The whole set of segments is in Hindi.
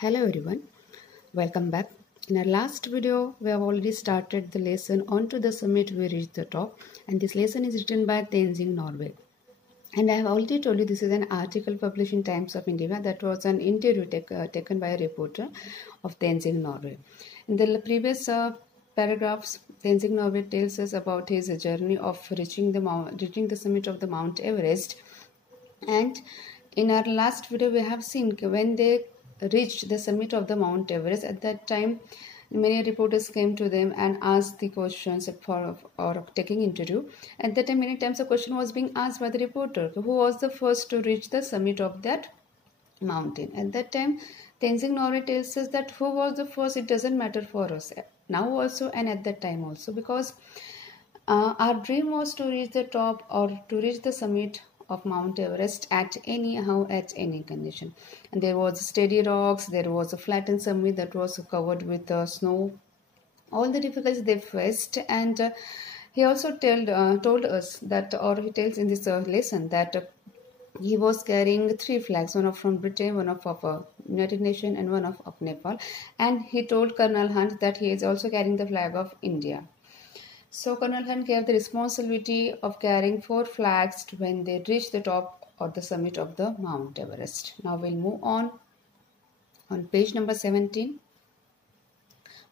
Hello everyone, welcome back. In our last video, we have already started the lesson onto the summit we reached the top, and this lesson is written by Tenzing Norway. And I have already told you this is an article published in Times of India that was an interview taken by a reporter of Tenzing Norway. In the previous paragraphs, Tenzing Norway tells us about his journey of reaching the summit of the Mount Everest. And in our last video, we have seen when they reached the summit of the Mount Everest. At that time, many reporters came to them and asked the questions or taking interview. At that time, many times a question was being asked by the reporter, who was the first to reach the summit of that mountain. At that time, Tenzing Norway tells us that who was the first, it doesn't matter for us now also and at that time also, because our dream was to reach the top or to reach the summit of Mount Everest at any condition. And there was steady rocks, there was a flattened summit that was covered with snow, all the difficulties they faced. And he also told us that, or he tells in this lesson that he was carrying 3 flags, one from Britain, one of United Nations, and one of Nepal. And he told Colonel Hunt that he is also carrying the flag of India. So Colonel Hunt gave the responsibility of carrying 4 flags when they reached the top or the summit of the Mount Everest. Now we'll move on page number 17.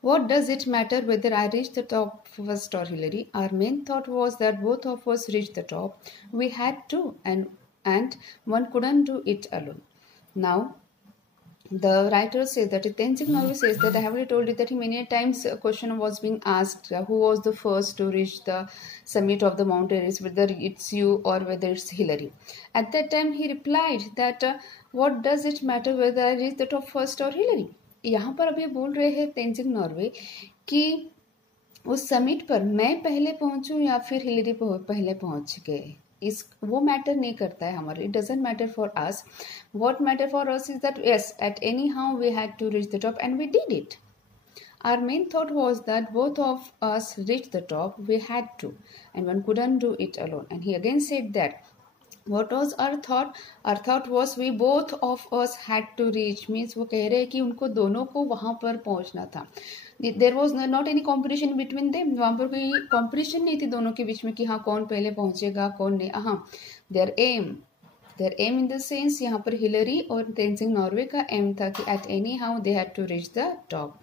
What does it matter whether I reach the top first or Hillary? Our main thought was that both of us reached the top. We had to, and one couldn't do it alone. Now, the writer says that Tenzing Norway says that I have already told you that many times a question was being asked, who was the first to reach the summit of the mountain, is whether it's you or whether it's Hillary. At that time he replied that what does it matter whether I reach the top first or Hillary. यहाँ पर अब ये बोल रहे हैं तेंजिंग नॉर्वे कि उस समिट पर मैं पहले पहुंचूं या फिर हिलरी पहले पहुंच गए, इस वो मैटर नहीं करता है हमारे. It doesn't matter for us. What matter for us is that yes at any how we had to reach the top and we did it. Our main thought was that both of us reached the top. We had to, and one couldn't do it alone. And he again said that what was our thought? Our thought was we both of us had to reach. Means वो कह रहे हैं कि उनको दोनों को वहाँ पर पहुँचना था. There was not any competition between them. वहाँ पर कोई competition नहीं थी दोनों के बीच में कि हाँ कौन पहले पहुँचेगा कौन नहीं. हाँ, their aim in the sense यहाँ पर हिलरी और तेंजिंग नॉर्वे का aim था कि at anyhow they had to reach the top.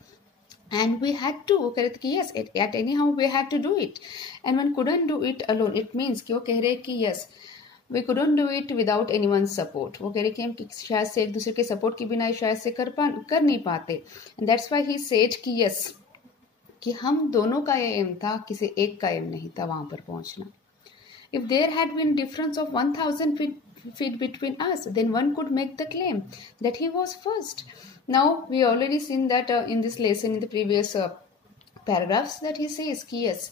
And we had to, वो कह रहे थे कि yes, at anyhow we had to do it. And one couldn't do it alone. It means कि वो कह रहे हैं कि yes, we couldn't do it without anyone's support. वो कह रहे कि हम शायद से एक दूसरे के सपोर्ट के बिना शायद से कर नहीं पाते. And that's why he said कि yes, कि हम दोनों का ये एम था, किसी एक का एम नहीं था वहाँ पर पहुँचना. If there had been difference of 1,000 feet between us, then one could make the claim that he was first. Now we already seen that in this lesson in the previous paragraphs that he says yes,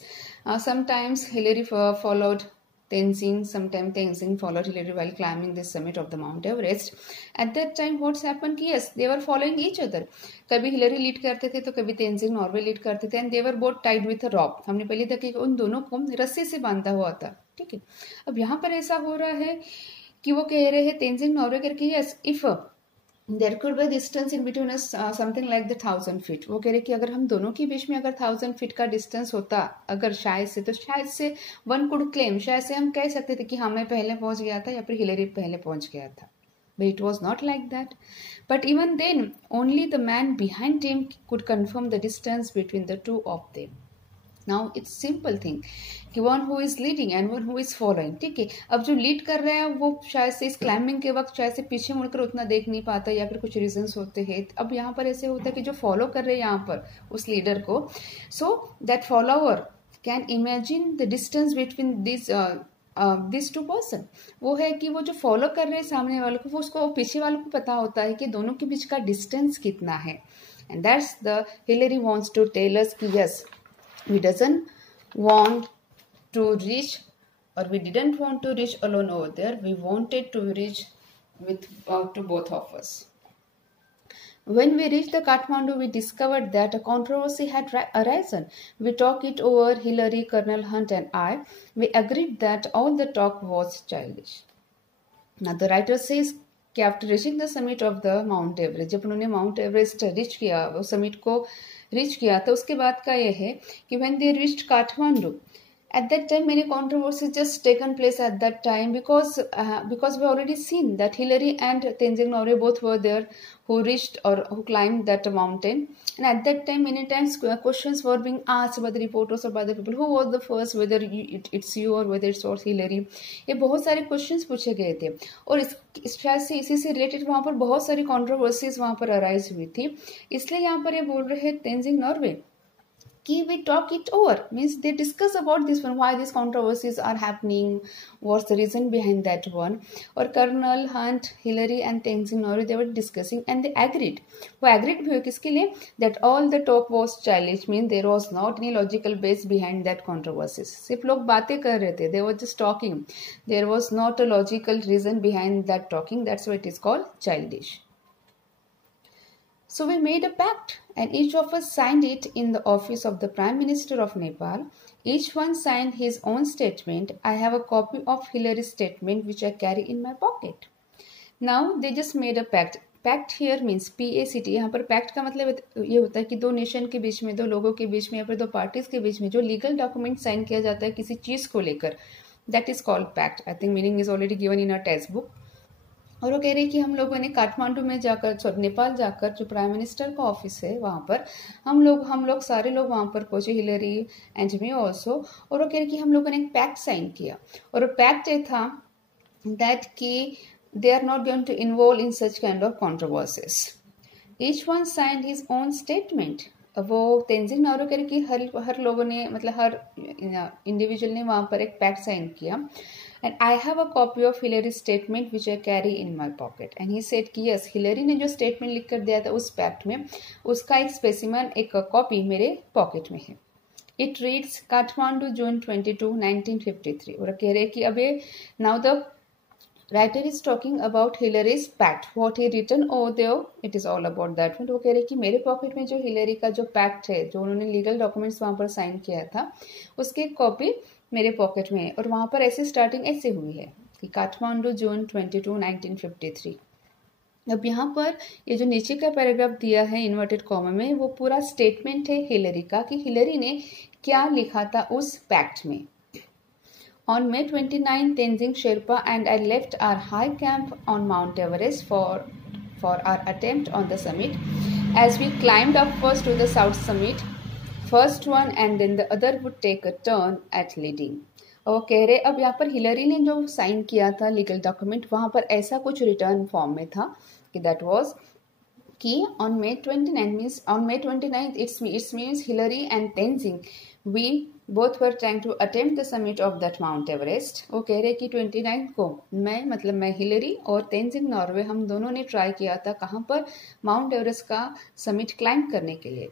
sometimes Hillary followed Tenzing, sometimes Tenzing followed Hillary while climbing the summit of the Mount Everest. At that time what's happened? Yes, they were following each other. कभी हिलरी लीड करते थे तो कभी तेंजिंग नॉर्वे लीड करते थे. And they were both tied with a rope. हमने पहले तक कि उन दोनों को रस्सी से बांधा हुआ था. ठीक है, अब यहाँ पर ऐसा हो रहा है कि वो कह रहे हैं तेंजिंग नॉर्वे करके yes if there could be distance in between us something like the 1,000 feet. वो कह रहे कि अगर हम दोनों के बीच में अगर 1,000 फीट का डिस्टेंस होता अगर शायद से, तो शायद से वन कुड क्लेम, शायद से हम कह सकते थे कि हाँ मैं पहले पहुंच गया था या फिर हिलरी पहले पहुंच गया था. But it was not like that. But even then, only the man behind him could confirm the distance between the two of them. Now it's simple thing कि one who is leading and one who is following. ठीक है, अब जो लीड कर रहे हैं वो शायद से इस क्लाइंबिंग के वक्त शायद से पीछे मुड़कर उतना देख नहीं पाता या फिर कुछ रीजंस होते हैं. अब यहाँ पर ऐसे होता है कि जो फॉलो कर रहे हैं यहाँ पर उस लीडर को, so that follower can imagine the distance between this two person. वो है कि वो जो फॉलो कर रहे हैं सामने वालों को, वो उसको पीछे वालों को पता होता है कि दोनों के बीच का डिस्टेंस कितना है. And that's the Hillary wants to tell us कि yes, we doesn't want to reach, or we didn't want to reach alone over there. We wanted to reach with to both of us. When we reached the Kathmandu, we discovered that a controversy had arisen. We talked it over, Hillary, Colonel Hunt and I. We agreed that all the talk was childish. Now the writer says कि after reaching the summit of the mount Everest, जब उन्होंने माउंट एवरेस्ट रीच किया, वो समिट को रीच किया, तो उसके बाद का ये है कि when they reached Kathmandu, at that time many controversies just taken place at that time, because we already seen that Hillary and Tenzing Norgay both were there who reached or who climbed that mountain. And at that time many times questions were being asked by the reporters or by the people, who was the first, whether it's you or whether it was Hillary. ये बहुत सारे क्वेश्चंस पूछे गए थे, और शायद से इसी से रिलेटेड वहाँ पर बहुत सारी कॉन्ट्रोवर्सीज वहाँ पर अराइज हुई थी। इसलिए यहाँ पर ये बोल रहे हैं तेंजिंग नॉर्वे कि we talk it over, means they discuss about this one, why these controversies are happening, what's the reason behind that one. और colonel Hunt, Hillary and Tenzing Norgay, they were discussing and they agreed, वो agreed भी हुए किसके लिए, that all the talk was childish, means there was not any logical base behind that controversies, सिर्फ लोग बातें कर रहे थे, they were just talking, there was not a logical reason behind that talking, that's why it is called childish. So we made a pact and each of us signed it in the office of the Prime Minister of Nepal. Each one signed his own statement. I have a copy of Hillary's statement which I carry in my pocket. Now they just made a pact. Pact here means PACT. यहाँ पर pact का मतलब ये होता है कि दो नेशन के बीच में, दो लोगों के बीच में या फिर दो पार्टीज के बीच में जो लीगल डॉक्यूमेंट साइन किया जाता है किसी चीज को लेकर, that is called pact. I think meaning is already given in our textbook. और वो कह रही कि हम लोगों ने काठमांडू में जाकर, नेपाल जाकर, जो प्राइम मिनिस्टर का ऑफिस है वहाँ पर हम लोग सारे लोग वहाँ पर पहुंचे, हिलरी एंड मी ऑल्सो। और वो कह रही कि हम लोगों ने एक पैक्ट साइन किया, और वो पैक्ट ये था दैट कि they are not going to involve in such kind of controversies. Each one signed his own statement. वो तेंजिंग नॉर्वे कह रही कि हर लोगों ने, मतलब हर इंडिविजुअल ने वहाँ पर एक पैक्ट साइन किया। And I have a copy of Hillary's statement which I carry in my pocket. And he said कि yes, हिलरी ने जो स्टेटमेंट लिख कर दिया था उस पैक्ट में, उसका एक स्पेसिमन, एक कॉपी मेरे पॉकेट में है। It reads काठमांडू जून 22, 1953। और कह रहे कि अब ये now the writer is talking about Hillary's pact. What he written over there, it is all about that one. वो कह रहे कि मेरे पॉकेट में जो हिलरी का जो पैक्ट है, जो उन्होंने लीगल डॉक्यूमेंट्स वहाँ पर साइन किया था, उसकी एक कॉपी मेरे पॉकेट में है। और वहाँ पर ऐसी स्टार्टिंग ऐसे हुई है कि काठमांडू जून 22, 1953। अब यहाँ पर ये जो नीचे का पैराग्राफ दिया है इन्वर्टेड कॉमा में, वो पूरा स्टेटमेंट है हिलरी का कि हिलरी ने क्या लिखा था उस पैक्ट में। On May 29, Tenzing Sherpa and I left our high camp on Mount Everest for our attempt on the summit. As we climbed up first to the south summit, first one and then the other would take a turn at leading. और कह रहे अब यहाँ पर हिलरी ने जो साइन किया था लीगल डॉक्यूमेंट, वहाँ पर ऐसा कुछ रिटर्न फॉर्म में था कि दैट वाज कि on May 29 it means Hillary and Tenzing we both were trying to attempt the summit of that Mount Everest. वो कह रहे कि 29 को मैं हिलरी और तेंजिंग नॉर्वे हम दोनों ने ट्राई किया था कहाँ पर, माउंट एवरेस्ट का समिट क्लाइंब करने के लिए।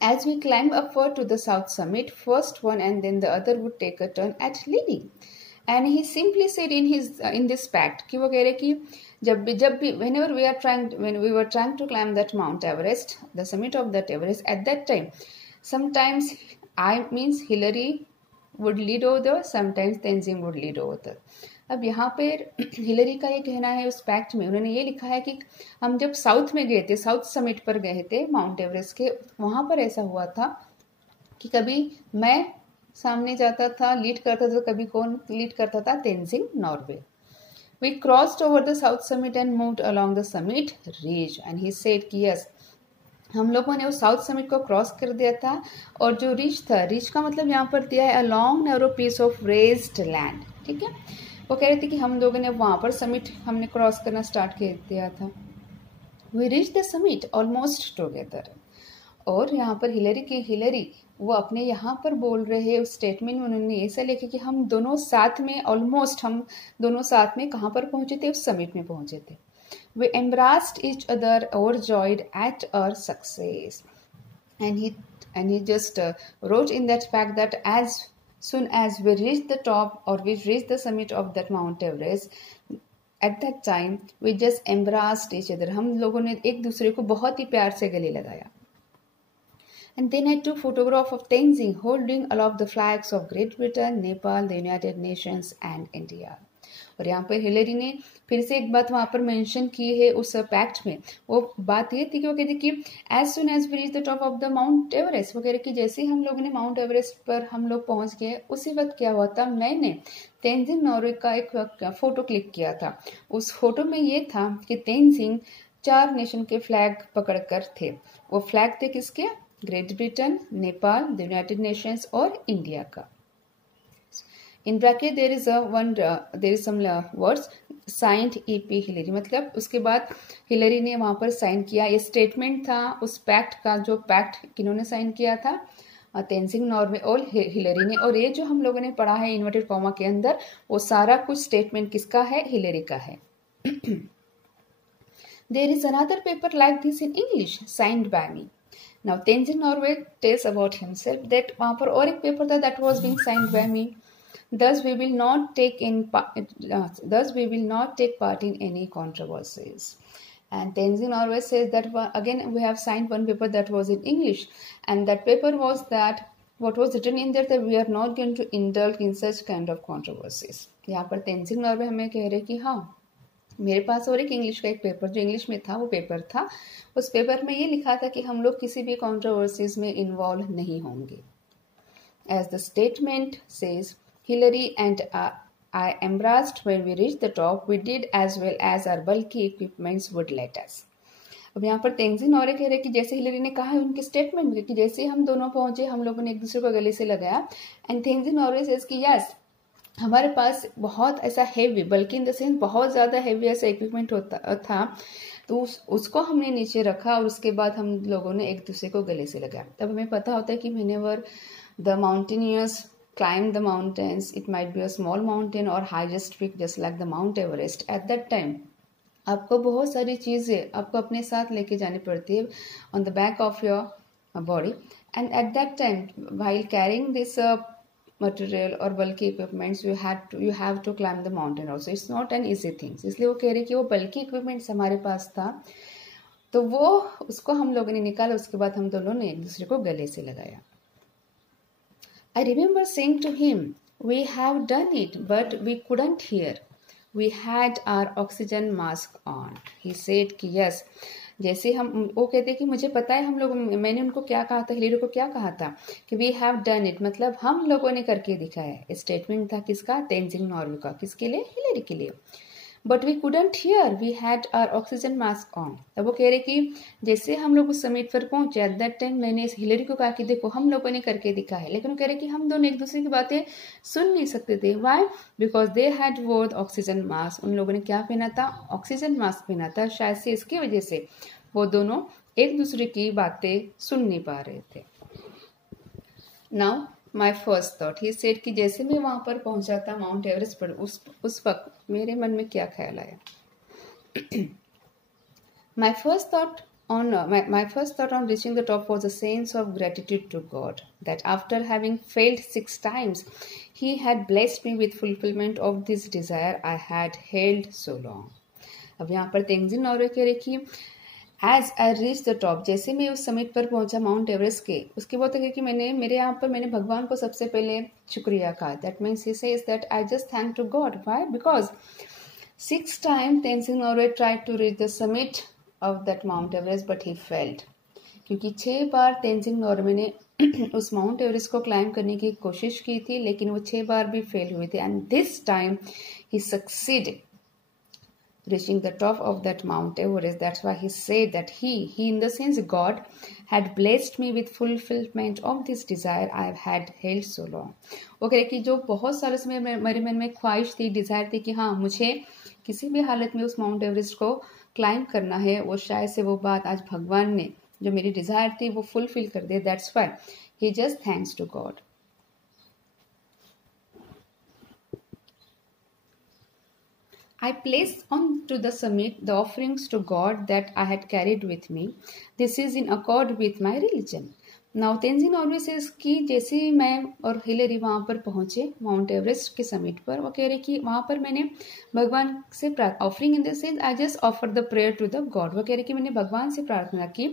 As we climbed upward to the south summit, first one and then the other would take a turn at leading. And he simply said in this pact कि वो कह रहे कि जब भी when we were trying to climb that Mount Everest, the summit of that Everest, at that time, sometimes I means Hillary would lead over there, sometimes Tenzing would lead over there. अब यहाँ पर हिलरी का ये कहना है उस पैक्ट में, उन्होंने ये लिखा है कि हम जब साउथ में गए थे, साउथ समिट पर गए थे माउंट एवरेस्ट के, वहाँ पर ऐसा हुआ था कि कभी मैं सामने जाता था, लीड करता था, कभी कौन लीड करता था, Tenzing Norway. We crossed over the south summit and moved along the summit ridge. And he said कि yes, हम लोगों ने उस साउथ समिट को क्रॉस कर दिया था, और जो रिज था, रिज का मतलब यहाँ पर दिया है a long narrow piece of raised land, ठीक है। वो कह रहे थे कि हम लोगों ने वहाँ पर समिट हमने क्रॉस करना स्टार्ट कर दिया था। We reach the summit almost together. और यहाँ पर हिलरी वो अपने यहाँ पर बोल रहे हैं, उस स्टेटमेंट में उन्होंने ऐसा लिखा कि हम दोनों साथ में, ऑलमोस्ट हम दोनों साथ में कहाँ पर पहुँचे थे, उस समिट में पहुँचे थे। We embraced each other, overjoyed at our success. And he just wrote in that fact that as soon as we reached the top, or we reached the summit of that Mount Everest, at that time we just embraced each other. हम लोगों ने एक दूसरे को बहुत ही प्यार से गले लगाया। And then I took photograph of Tenzing holding aloft the flags of Great Britain, Nepal, the United Nations and India. और यहाँ पर हिलरी ने फिर से एक बात वहाँ पर मेंशन की है उस पैक्ट में। वो बात ये थी कि वो कहती कि as soon as we reach the top of the mount Everest, वो कह रहे कि जैसे ही हम लोगों ने माउंट एवरेस्ट पर हम लोग पहुंच गए, उसी वक्त क्या हुआ था, मैंने तेंजिंग नॉर्वे का एक फोटो क्लिक किया था। उस फोटो में ये था कि तेंजिंग 4 नेशन के फ्लैग पकड़कर थे। वो फ्लैग थे किसके, great Britain, Nepal, the United Nations और इंडिया का। In bracket there is some words signed EP Hillary, मतलब उसके बाद हिलरी ने वहां पर साइन किया। ये स्टेटमेंट था उस पैक्ट का, जो पैक्ट किन्होंने साइन किया था, तेंजिंग नॉर्वे और हिलरी ने। और ये जो हम लोगों ने पढ़ा है इन्वर्टेड कॉमा के अंदर, वो सारा कुछ स्टेटमेंट किसका है, हिलरी का है। There is another paper like this in English, signed by me. Now Tenzin Norway tells about himself that वहाँ पर और एक पेपर था that was being signed by me. Thus we will not take part in any controversies. And Tenzin Norway says that again we have signed one paper that was in English, and that paper was that what was written in there that we are not going to indulge in such kind of controversies. यहाँ पर Tenzin Norway हमें कह रहे कि हाँ, मेरे पास और एक इंग्लिश का एक पेपर जो इंग्लिश में था, वो पेपर था, उस पेपर में ये लिखा था कि हम लोग किसी भी कंट्रोवर्सीज में इन्वॉल्व नहीं होंगे। As the statement says, Hillary and I embraced when we reached the top, we did as well as our bulky equipments would let us. अब यहाँ पर तेंजिंग नॉर्वे कह रहे कि जैसे हिलरी ने कहा है उनके स्टेटमेंट में कि जैसे हम दोनों पहुंचे, हम लोगों ने एक दूसरे को गले से लगाया। एंड तेंजिंग नॉर्वे सेज कि यस, हमारे पास बहुत ऐसा हैवी, बल्कि इन द सेंस बहुत ज़्यादा हैवी ऐसा इक्विपमेंट होता था, तो उसको हमने नीचे रखा और उसके बाद हम लोगों ने एक दूसरे को गले से लगाया। तब हमें पता होता है कि whenever the mountaineers climb the mountains, it might be a small mountain or highest peak just like the Mount Everest, at that time आपको बहुत सारी चीज़ें आपको अपने साथ लेके जानी पड़ती है on the back of your body, and at that time while carrying this material or bulky equipments you have to climb the mountain also. It's not an easy thing. इसलिए वो कह रहे कि वो bulky equipments हमारे पास था, तो वो उसको हम लोगों ने निकाला, उसके बाद हम दोनों ने एक दूसरे को गले से लगाया। I remember saying to him, we have done it, but we couldn't hear. We had our oxygen mask on. He said कि yes, जैसे हम, वो कहते कि मुझे पता है हम लोग, मैंने उनको क्या कहा था, हिलरी को क्या कहा था कि वी हैव डन इट, मतलब हम लोगों ने करके दिखाया। स्टेटमेंट था किसका, तेंजिंग नॉर्वे का। किसके लिए, हिलरी के लिए। But we couldn't hear, we had our oxygen mask on. तब वो कह रहे कि जैसे हम लोग उस समिट पर पहुंचे, एट दैट टाइम मैंने हिलरी को कहा कि देखो हम लोगों ने करके दिखा है, लेकिन वो कह रहे कि हम दोनों एक दूसरे की बातें सुन नहीं सकते थे। वाई, बिकॉज दे हैड वोर ऑक्सीजन मास्क। उन लोगों ने क्या पहना था, ऑक्सीजन मास्क पहना था। शायद से इसकी वजह से वो दोनों एक दूसरे की बातें सुन नहीं पा रहे थे। Now my first thought, he said कि जैसे मैं वहां पर पहुंचा था माउंट एवरेस्ट पर, उस वक्त मेरे मन में क्या ख्याल आया। My first thought on reaching the top was a sense of gratitude to God that after having failed 6 times, He had blessed me with fulfillment of this desire I had held so long. अब यहाँ पर तेंजिंग नॉर्वे कह रहे कि as I reach the top, जैसे मैं उस समिट पर पहुंचा माउंट एवरेस्ट के, उसके बाद कि मैंने भगवान को सबसे पहले शुक्रिया कहा। That means he says that I just thank to God. Why, because 6 times Tenzing Norgay tried to reach the summit of that mount Everest but he failed. क्योंकि 6 बार तेंजिंग नॉर्वे ने उस माउंट एवरेस्ट को क्लाइंब करने की कोशिश की थी, लेकिन वो 6 बार भी फेल हुए थे। And this time he succeeded reaching the top of that Mount Everest. That's why he said that he in the sense God had blessed me with fulfillment of this desire I have had held so long. वो कह रहे कि जो बहुत सारे समय मेरे मन में ख्वाहिश थी, डिजायर थी कि हाँ मुझे किसी भी हालत में उस माउंट एवरेस्ट को क्लाइंब करना है, वो शायद से वो बात आज भगवान ने जो मेरी डिजायर थी वो फुलफिल कर दे। That's why he just thanks to God. I placed onto the summit the offerings to God that I had carried with me. This is in accord with my religion. Now Tenzing Norway says कि जैसे ही मैं और हिलेरी वहाँ पर पहुँचे माउंट एवरेस्ट के समिट पर, वो कह रहे कि वहाँ पर मैंने भगवान से offering in the sense I just offer the prayer to the God. वो कह रहे कि मैंने भगवान से प्रार्थना की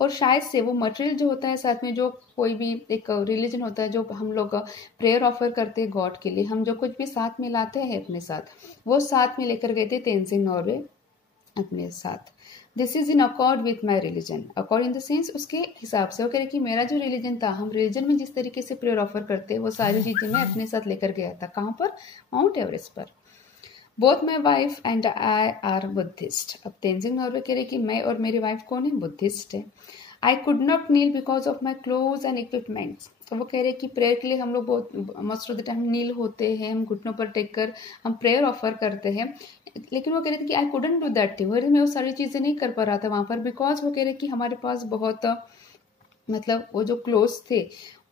और शायद से वो मटेरियल जो होता है साथ में, जो कोई भी एक रिलीजन होता है जो हम लोग प्रेयर ऑफर करते हैं गॉड के लिए, हम जो कुछ भी साथ में लाते हैं अपने साथ, वो साथ में लेकर गए थे तेंजिंग नॉर्वे अपने साथ। This is in accord with my religion, accord in the sense उसके हिसाब से। वो कह रहे कि मेरा जो रिलीजन था, हम रिलीजन में जिस तरीके से प्रेयर ऑफर करते हैं वो सारी चीजें मैं अपने साथ लेकर गया था। कहाँ पर? माउंट एवरेस्ट पर। Both my wife and I R Buddhist. अब तेंजिंग नॉर्वे कह रहे कि मैं और मेरी वाइफ कौन है? बुद्धिस्ट है। I could not kneel because of my cloth and equipments. तो वो कह रहे कि प्रेयर के लिए हम लोग बहुत मोस्ट ऑफ द टाइम नील होते हैं, हम घुटनों पर टेक कर हम प्रेयर ऑफर करते हैं, लेकिन वो कह रहे थे कि I couldn't do that thing, मैं वो सारी चीज़ें नहीं कर पा रहा था वहाँ पर, बिकॉज वो कह रहे कि हमारे पास बहुत मतलब वो जो क्लोथ्स थे,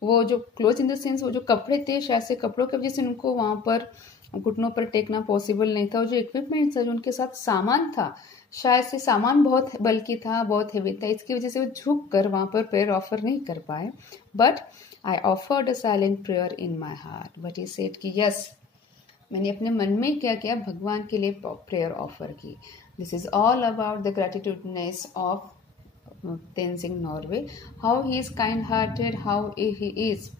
वो जो क्लोथ इन द सेंस वो जो कपड़े थे, शायद से कपड़ों की वजह से उनको वहाँ पर घुटनों पर टेकना पॉसिबल नहीं था। और जो इक्विपमेंट्स था, जो उनके साथ सामान था, शायद से सामान बहुत बल्कि था, बहुत हेवी था, इसकी वजह से वो झुक कर वहाँ पर प्रेयर ऑफर नहीं कर पाए। But I offered a silent prayer in my heart. But he said कि यस, मैंने अपने मन में क्या किया? भगवान के लिए प्रेयर ऑफर की। This is all about the gratitudeness of Tenzing Norgay, how he is kind-hearted, how he is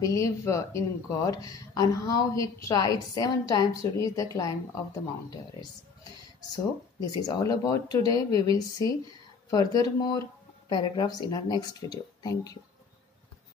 believe in God, and how he tried 7 times to reach the climb of the Mount Everest. So this is all about today. We will see further more paragraphs in our next video. Thank you.